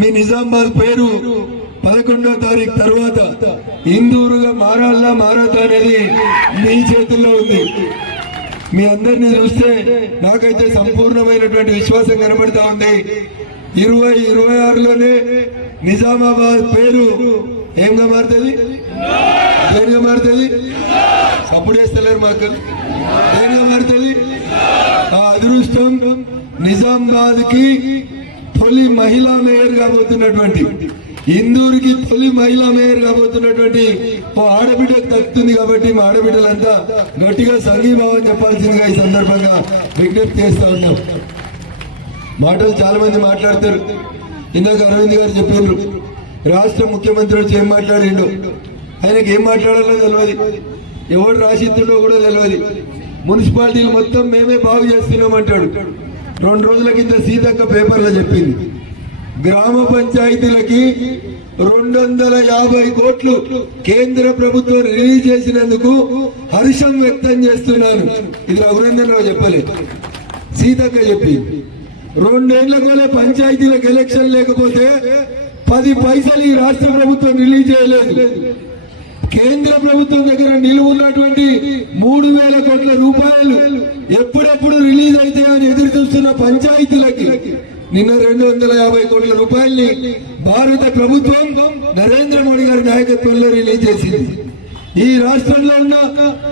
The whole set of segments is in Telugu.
మీ నిజామాబాద్ పేరు 11వ తారీఖు తర్వాత ఇందూరుగా మారాలా మారదా అనేది మీ చేతుల్లో ఉంది. మీ అందరినీ చూస్తే నాకైతే సంపూర్ణమైనటువంటి విశ్వాసం కనబడతా ఉంది. 2026లోనే నిజామాబాద్ పేరు ఏంగా మారుతుంది, దేనిగా మారుతుంది, సపోర్ట్ చేస్తలేరు మాకు, దేనిగా మారుతుంది. ఆ అదృష్టం నిజామాబాద్ కి తొలి మహిళా మేయర్ కాబోతున్నటువంటి, ఇందూరుకి తొలి మహిళా మేయర్ కాబోతున్నటువంటి ఓ ఆడబిడ్డకు దక్కుతుంది. కాబట్టి మా ఆడబిడ్డలంతా గట్టిగా సంఘీభావం చెప్పాల్సిందిగా ఈ సందర్భంగా విజ్ఞప్తి చేస్తా ఉన్నాం. మాటలు చాలా మంది మాట్లాడతారు. ఇందాక అరవింద్ గారు చెప్పారు, రాష్ట్ర ముఖ్యమంత్రి వచ్చి ఏం మాట్లాడిండు, ఆయనకి ఏం మాట్లాడాలో తెలియదు, ఎవరు రాసిద్దుడో కూడా తెలియదు. మున్సిపాలిటీలు మొత్తం మేమే బాగు చేస్తున్నామంటాడు. 2 రోజుల కింద సీతక్క పేపర్లో చెప్పింది, గ్రామ పంచాయతీలకి 250 కోట్లు కేంద్ర ప్రభుత్వం రిలీజ్ చేసినందుకు హర్షం వ్యక్తం చేస్తున్నాను. ఇది రఘునందన్ రావు చెప్పలేదు, సీతక్క చెప్పింది. 2 ఏళ్లకు పంచాయతీలకు ఎలక్షన్ లేకపోతే 10 పైసలు ఈ రాష్ట్ర ప్రభుత్వం రిలీజ్ చేయలేదు. కేంద్ర ప్రభుత్వం దగ్గర నిలువ ఉన్నటువంటి 3,000 కోట్ల రూపాయలు ఎప్పుడెప్పుడు రిలీజ్ అయితే అని ఎదురు చూస్తున్న పంచాయతీలకి నిన్న 250 కోట్ల రూపాయల్ని భారత ప్రభుత్వం నరేంద్ర మోడీ గారి నాయకత్వంలో రిలీజ్ చేసింది. ఈ రాష్ట్రంలో ఉన్న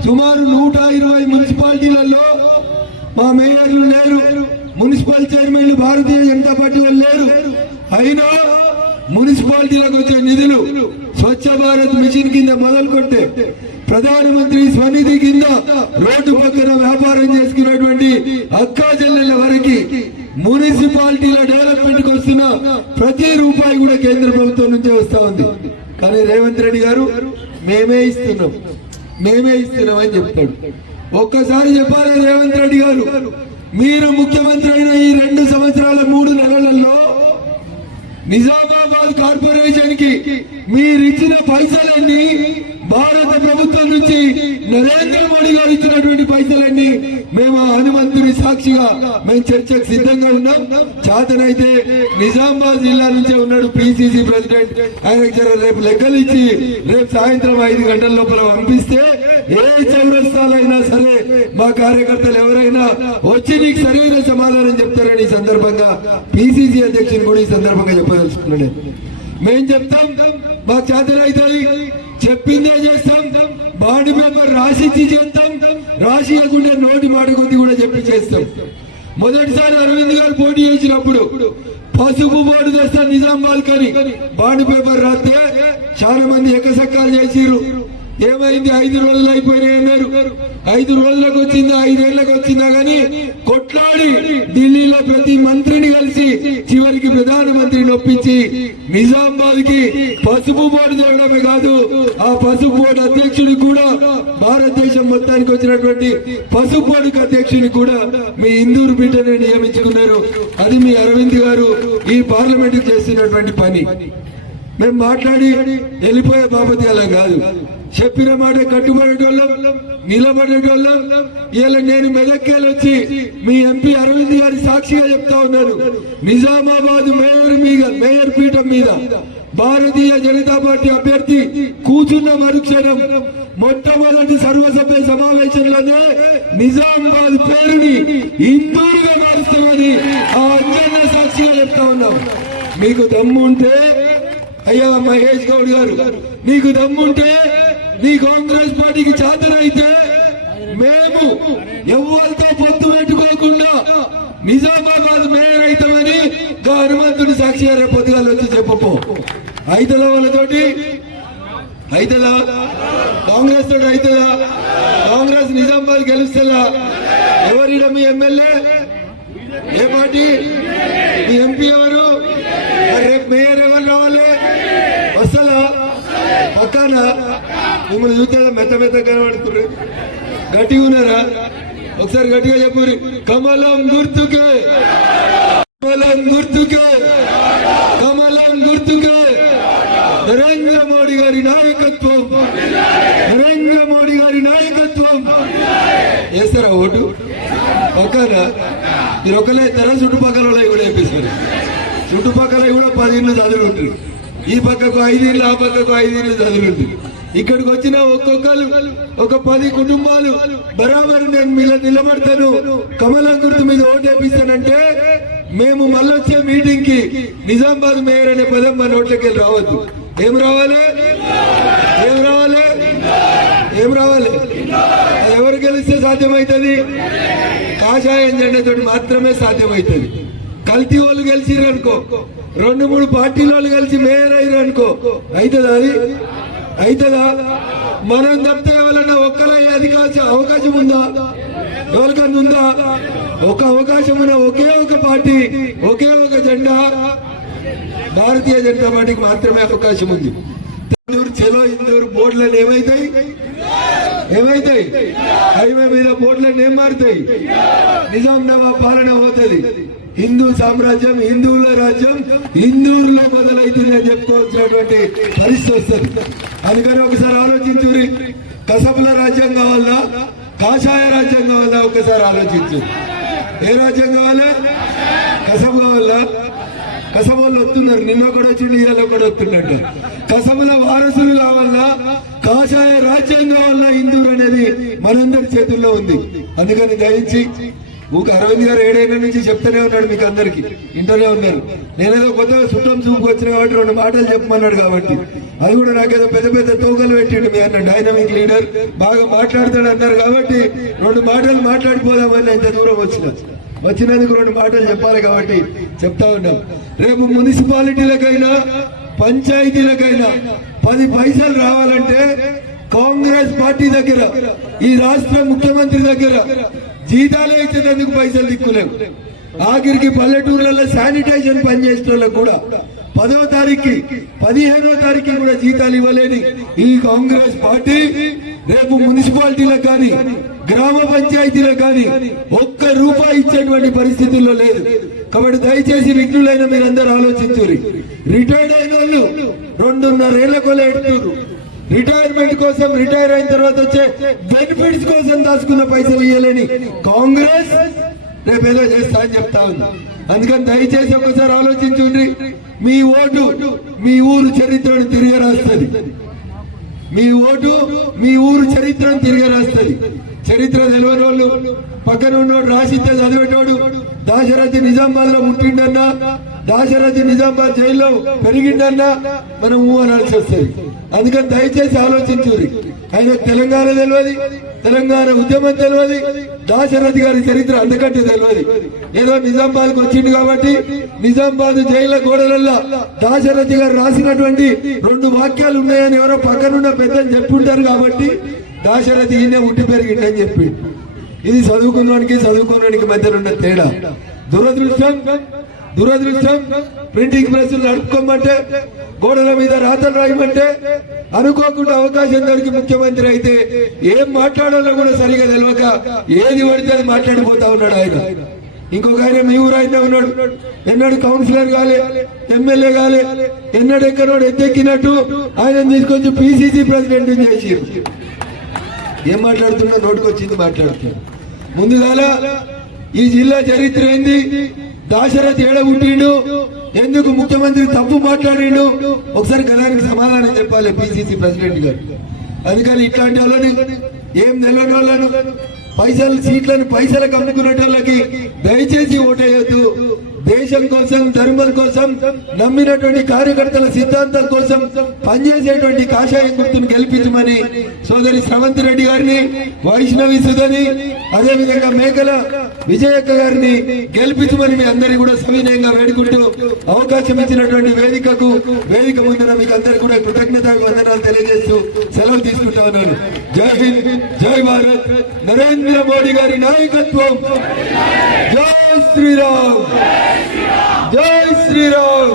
సుమారు 120 మున్సిపాలిటీలలో మా మేయర్లు లేరు, మున్సిపల్ చైర్మన్లు భారతీయ జనతా పార్టీ వాళ్ళు లేరు. అయినా మున్సిపాలిటీలకు వచ్చే నిధులు స్వచ్ఛ భారత్ మిషన్ కింద మొదలు కొట్టే ప్రధానమంత్రి స్వనిధి కింద రోడ్డు పక్కన వ్యాపారం చేసుకున్నటువంటి అక్కా చెల్లెళ్ళ వరకు మున్సిపాలిటీల డెవలప్మెంట్ కు వస్తున్న ప్రతి రూపాయి కూడా కేంద్ర ప్రభుత్వం నుంచే వస్తా ఉంది. కానీ రేవంత్ రెడ్డి గారు మేమే ఇస్తున్నాం అని చెప్తాడు. ఒక్కసారి చెప్పాలి రేవంత్ రెడ్డి గారు, మీరు ముఖ్యమంత్రి అయిన ఈ 2 సంవత్సరాల 3 నెలలలో నిజామాబాద్ కార్పొరేషన్ కి మీరిచ్చిన పైసలన్నీ, భారత ప్రభుత్వం నుంచి నరేంద్ర మోడీ గారు ఇచ్చినటువంటి పైసలన్నీ మేము హనుమంతుని సాక్షిగా మేము చర్చకు సిద్ధంగా ఉన్నాం. చేతనైతే నిజామాబాద్ జిల్లా నుంచే ఉన్నాడు పిసిసి ప్రెసిడెంట్, ఆయనకు రేపు లెక్కలు ఇచ్చి రేపు సాయంత్రం 5 గంటల లోపల పంపిస్తే ఏ చౌరస్తాలైనా సరే మా కార్యకర్తలు ఎవరైనా వచ్చి నీకు సరైన సమాధానం చెప్తారని ఈ సందర్భంగా పిసిసి అధ్యక్షుని కూడా ఈ సందర్భంగా చెప్పదలుచుకున్నాను. మేం చెప్తాం, మా చేతనైతే చెప్పిందే చేస్తాం, బాండ్ పేపర్ రాసిచ్చి చేస్తాం, రాసి ఇవ్వకుండా నోటి మాట కొద్ది కూడా చెప్పి చేస్తాం. మొదటిసారి అరవింద్ గారు పోటీ చేసినప్పుడు పసుపు బోర్డు తెస్తా నిజామాబాద్ కని బాండ్ పేపర్ రాస్తే చాలా మంది ఎకసక్కాలు చేసిరు. ఏమైంది, 5 రోజులు అయిపోయినాయి అన్నారు. 5 రోజులకు వచ్చిందా 5 ఏళ్లకు వచ్చిందా కానీ కొట్లాడి ఢిల్లీలో ప్రతి మంత్రిని కలిసి చివరికి ప్రధానమంత్రిని ఒప్పించి నిజామాబాద్ కి పసుపు బోర్డు చేయడమే కాదు, ఆ పసుపు బోర్డు అధ్యక్షుడికి కూడా, భారతదేశం మొత్తానికి వచ్చినటువంటి పసుపు బోర్డుకి అధ్యక్షుడిని కూడా మీ ఇందూరు బిడ్డనే నియమించుకున్నారు. అది మీ అరవింద్ గారు ఈ పార్లమెంట్ చేస్తున్నటువంటి పని. మేము మాట్లాడి వెళ్ళిపోయే బాపతి అలా కాదు, చెప్పిన మాట కట్టుబడేటోళ్ళం, నిలబడేటోళ్ళం. ఇలా నేను మెదక్కేలు వచ్చి మీ ఎంపీ అరవింద్ గారి సాక్షిగా చెప్తా ఉన్నాను, నిజామాబాద్ మేయర్ పీఠం మీద భారతీయ జనతా పార్టీ అభ్యర్థి కూర్చున్న మరుక్షణం మొట్టమొదటి సర్వసభ్య సమావేశంలోనే నిజామాబాద్ పేరుని ఇందూరుగా మారుస్తామని ఆ అధ్యయన సాక్షిగా చెప్తా ఉన్నాం. మీకు దమ్ముంటే అయ్యా మహేష్ గౌడ్ గారు, నీకు దమ్ముంటే నీ కాంగ్రెస్ పార్టీకి చేతనైతే మేము ఎవరితో పొత్తు పెట్టుకోకుండా నిజామాబాద్ మేయర్ అవుతామని హనుమంతుడి సాక్షి గారు పొద్దుగాలు వచ్చి చెప్పపో. అయితదా వాళ్ళతోటి, అయితదా కాంగ్రెస్ తోటి, అయితదా కాంగ్రెస్ నిజామాబాద్ గెలుస్తుందా? ఎవరిడ మీ ఎమ్మెల్యే, ఏ పార్టీ, మీ ఎంపీ ఎవరు, రేపు మేయర్ ఎవరు రావాలి, వస్తలా పక్కన మిమ్మల్ని చూస్తే మెత్త కనబడుతున్నారు, గట్టిగా ఉన్నారా? ఒకసారి గట్టిగా చెప్పు, కమలం గుర్తుకే, కమలం గుర్తుకే, కమలం గుర్తుకే, నరేంద్ర మోడీ గారి నాయకత్వం, నరేంద్ర మోడీ గారి నాయకత్వం. వేస్తారా ఓటు? పక్కన మీరు ఒకలే ఇస్తారా, చుట్టుపక్కల కూడా వేపిస్తారు? చుట్టుపక్కల కూడా 10 ఇళ్ళు చదువుంటారు. ఈ పక్కకు 5 ఇళ్ళు, ఆ పక్కకు 5 ఇళ్ళు చదువుంటారు. ఇక్కడికి వచ్చిన ఒక్కొక్కరు ఒక 10 కుటుంబాలు బరాబర్ నేను మీద నిలబడతాను, కమలం గుర్తు మీద ఓటేపిస్తానంటే మేము మళ్ళొచ్చే మీటింగ్ కి నిజామాబాద్ మేయర్ అనే పదం మన నోట్లోకి వెళ్ళి రావద్దు. ఏం రావాలి? ఏం రావాలి? ఏం రావాలి? అది ఎవరు గెలిస్తే సాధ్యమవుతుంది? కాషాయం జెండాతో మాత్రమే సాధ్యమవుతుంది. కల్తీ వాళ్ళు గెలిచిరు అనుకో, 2-3 పార్టీల వాళ్ళు కలిసి మేయర్ అయ్యారు అనుకో, అవుతుందా? అది అవుతుందా? మనం తప్పితే ఎవరన్నా ఒక్కలయ్యే అవకాశం ఉందా? ఎవరికన్నా ఉందా? ఒక అవకాశం ఉన్న ఒకే ఒక పార్టీ, ఒకే ఒక జెండా, భారతీయ జనతా పార్టీకి మాత్రమే అవకాశం ఉంది. చలో ఇందూరు బోర్డులను ఏమైతాయి? ఏమైతాయి? హైవే మీద బోర్డులను ఏం మారుతాయి? నిజాం నవాబ్ పాలన అవుతుంది. హిందూ సామ్రాజ్యం, హిందువుల రాజ్యం హిందూరులో మొదలైతుంది అని చెప్పుకోవాల్సినటువంటి పరిస్థితి వస్తుంది. అందుకని ఒకసారి ఆలోచించురి. కసబుల రాజ్యం కావాలా, కాషాయ రాజ్యం కావాలా? ఒకసారి ఆలోచించు. ఏ రాజ్యం కావాలా? కసబు కావాలా? కసబు వాళ్ళు వస్తున్నారు, నిన్న కూడా వచ్చింది, ఇవాళ కూడా వస్తున్నట్టు. కసబుల వారసులు కావాలా, కాషాయ రాజ్యం కావాలా? హిందూరు అనేది మనందరి చేతుల్లో ఉంది. అందుకని దయించి ఊక అరవింద్ గారు 7 ఏళ్ల నుంచి చెప్తూనే ఉన్నాడు, మీకు అందరికి ఇంటనే ఉన్నారు. నేనేదో కొత్తగా చుట్టం చూపుకు వచ్చిన కాబట్టి 2 మాటలు చెప్పమన్నాడు కాబట్టి, అది కూడా నాకేదో పెద్ద పెద్ద తోకలు పెట్టిండు మీ అన్న డైనమిక్ లీడర్, బాగా మాట్లాడతాడు అన్నారు కాబట్టి 2 మాటలు మాట్లాడిపోదామని ఇంత దూరం వచ్చినందుకు 2 మాటలు చెప్పాలి కాబట్టి చెప్తా ఉన్నాం. రేపు మున్సిపాలిటీలకైనా పంచాయతీలకైనా 10 పైసలు రావాలంటే కాంగ్రెస్ పార్టీ దగ్గర, ఈ రాష్ట్ర ముఖ్యమంత్రి దగ్గర జీతాలే ఇచ్చేందుకు పైసలు దిక్కులేవు. ఆఖరికి పల్లెటూర్లలో శానిటైజేషన్ పనిచేసిన వాళ్ళకు కూడా 10వ తారీఖు 15వ తారీఖు కూడా జీతాలు ఇవ్వలేని ఈ కాంగ్రెస్ పార్టీ రేపు మున్సిపాలిటీలకు కానీ గ్రామ పంచాయతీలకు కానీ ₹1 ఇచ్చేటువంటి పరిస్థితుల్లో లేదు. కాబట్టి దయచేసి విఘ్నులైన మీరందరూ ఆలోచించురి. రిటైర్డ్ అయిన వాళ్ళు 2.5 ఏళ్ల కొలేడుతున్నారు. రిటైర్మెంట్ కోసం, రిటైర్ అయిన తర్వాత వచ్చే బెనిఫిట్స్ కోసం దాచుకున్న పైసలు ఇవ్వలేని కాంగ్రెస్ రేపేదో చేస్తా అని చెప్తా ఉంది. అందుకని దయచేసి ఒకసారి ఆలోచించుండ్రి. మీ ఓటు మీ ఊరు చరిత్రను తిరిగి రాస్తుంది. మీ ఓటు మీ ఊరు చరిత్రను తిరిగి రాస్తుంది. చరిత్ర తెలియని వాళ్ళు, పక్కన ఉన్నోడు రాసిస్తే చదివేటోడు దాశరథి నిజామాబాద్ లో పుట్టిండన్నా, దాశరథి నిజామాబాద్ జైల్లో పెరిగిండన్నా మనం అనాల్సి వస్తుంది. అందుకని దయచేసి ఆలోచించురి. ఆయన తెలంగాణ తెలియదు, తెలంగాణ ఉద్యమం తెలియదు, దాశరథి గారి చరిత్ర అంతకంటే తెలియదు. ఏదో నిజామాబాద్ కు వచ్చింది కాబట్టి నిజామాబాద్ జైల గోడలల్లో దాశరథి గారు రాసినటువంటి 2 వాక్యాలు ఉన్నాయని ఎవరో పక్కనున్న పెద్దలు చెప్పుంటారు కాబట్టి దాశరథి ఈయన ఉట్టి పెరిగిండని చెప్పి. ఇది చదువుకున్నవానికి మధ్యలో ఉన్న తేడా. దురదృష్టం ప్రింటింగ్ ప్రెస్లు నడుపుకోమంటే, గోడల మీద రాతలు రాయమంటే అనుకోకుండా అవకాశం దొరికి ముఖ్యమంత్రి అయితే ఏం మాట్లాడాలో కూడా సరిగా తెలియక ఏది పడితే అది మాట్లాడిపోతా ఉన్నాడు ఆయన. ఇంకొక ఆయన మీ ఊరు ఆయన ఉన్నాడు, ఎన్నడు కౌన్సిలర్ కాలే, ఎమ్మెల్యే కాలే, ఎన్నడు ఎక్కడోడు ఎత్తెక్కినట్టు ఆయన తీసుకొచ్చి PCC ప్రెసిడెంట్ చేసి ఏం మాట్లాడుతున్నా నోటికి వచ్చింది మాట్లాడుతున్నాడు. ముందుగాల ఈ జిల్లా చరిత్ర ఏంది, దాశరథి ఏడ పుట్టిండు, ఎందుకు ముఖ్యమంత్రి తప్పు మాట్లాడిండు, ఒకసారి గదానికి సమాధానం చెప్పాలి PCC ప్రెసిడెంట్ గారు. అందుకని ఇట్లాంటి వాళ్ళని, ఏం తెలియని వాళ్ళను, సీట్లను పైసలకు అమ్ముకునేటోళ్ళకి దయచేసి ఓటేయొద్దు. దేశం కోసం, ధర్మం కోసం, నమ్మినటువంటి కార్యకర్తల సిద్ధాంతం కోసం పనిచేసేటువంటి కాషాయం గుర్తును గెలిపించమని సోదరి శ్రవంతి రెడ్డి గారిని, వైష్ణవి సుధని, అదేవిధంగా మేకల విజయక్క గారిని గెలిపించమని మీ అందరికీ కూడా సవినయంగా వేడుకుంటూ అవకాశం ఇచ్చినటువంటి వేదిక ముందున మీకు అందరికీ కూడా కృతజ్ఞత వందనాలు తెలియజేస్తూ సెలవు తీసుకుంటా ఉన్నాను. జై హింద్, జై భారత్, నరేంద్ర మోడీ గారి నాయకత్వం. జై శ్రీరామ్, జై శ్రీరామ్.